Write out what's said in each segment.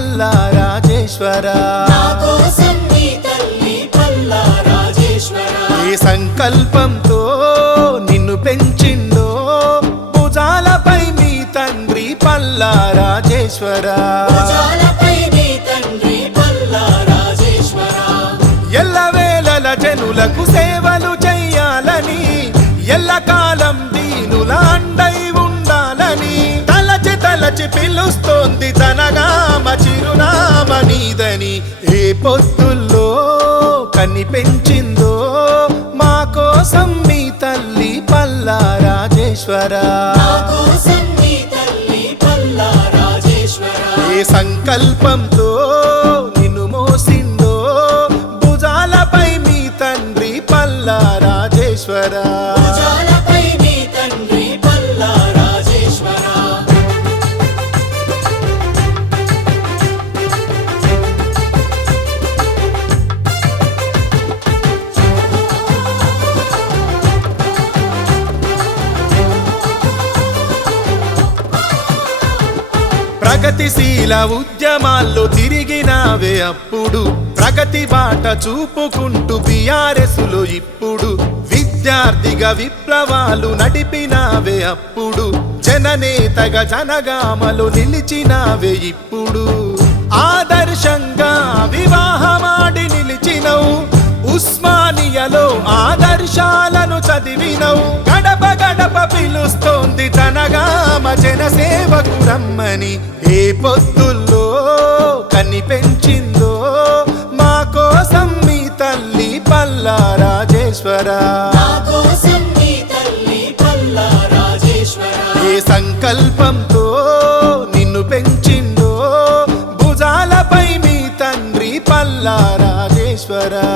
పల్లా రాజేశ్వరా, ఏ సంకల్పంతో నిన్ను పెంచిందో భుజాలపై మీ తండ్రి పల్లా రాజేశ్వరా. ఎల్లవేళల జనులకు సేవలు చెయ్యాలని, ఎల్లకాలం దీనుల అండై ఉండాలని తలచి తలచి పిలుస్తోంది తనగామ చిరునామ నీదని. ఏ పొద్దుల్లో కని పెంచిందో మా కోసం మీ తల్లి పల్లా రాజేశ్వరా, ఏ సంకల్పంతో నిన్ను మోసిందో భుజాలపై మీ తండ్రి పల్లా రాజేశ్వరా. ప్రగతిశీల ఉద్యమాల్లో తిరిగినావే అప్పుడు, ప్రగతి బాట చూపుకుంటూ బిఆర్ఎస్లో ఇప్పుడు విద్యార్థిగా విప్లవాలు నడిపినావే అప్పుడు, జననేతగా జనగామలో నిలిచినావే ఇప్పుడు. ఆదర్శంగా వివాహమాడి నిలిచినవు, ఉస్మానియాలో ఆదర్శాలను చదివినవు. గడప గడప పిలుస్తోంది జనగామ జనసేవకు రమ్మని. ఏ పొద్దుల్లో కని పెంచిందో మా కోసం మీ తల్లి పల్లా రాజేశ్వరా, ఏ సంకల్పంతో నిన్ను పెంచిందో భుజాలపై మీ తండ్రి పల్లా రాజేశ్వరా.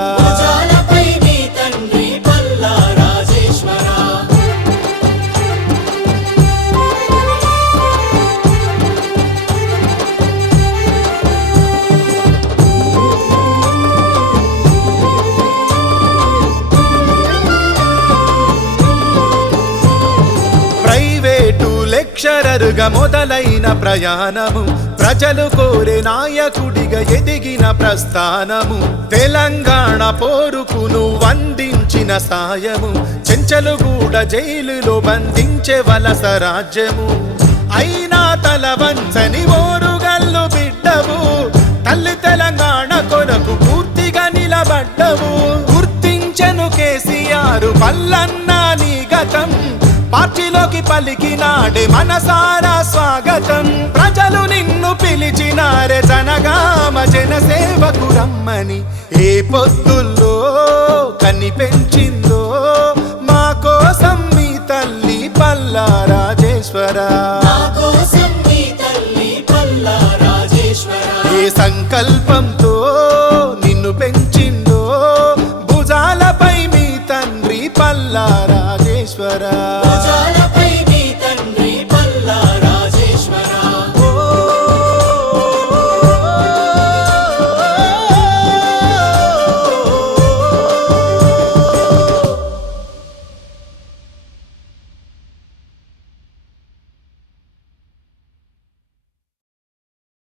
లెక్చరరుగా మొదలైన ప్రయాణము, ప్రజలు కోరే నాయకుడిగా ఎదిగిన ప్రస్థానము, తెలంగాణ పోరుకును వందించిన సాయము, చెంచలుగూడ జైలులో బంధించే వలస రాజ్యము. అయినా తల వంచని ఓరుగల్లు బిడ్డవు, తల్లి తెలంగాణ కొరకు పూర్తిగా నిలబడ్డవు. గుర్తించెను కేసీఆర్ పల్లన్న నీ గతం, పార్టీలోకి పలికినాడే మనసారా స్వాగతం. ప్రజలు నిన్ను పిలిచినారే జనగామ జనసేవకు రమ్మని. ఏ పొద్దుల్లో కని పెంచిందో మా కోసం మీ తల్లి పల్లా రాజేశ్వరా, ఏ సంకల్ప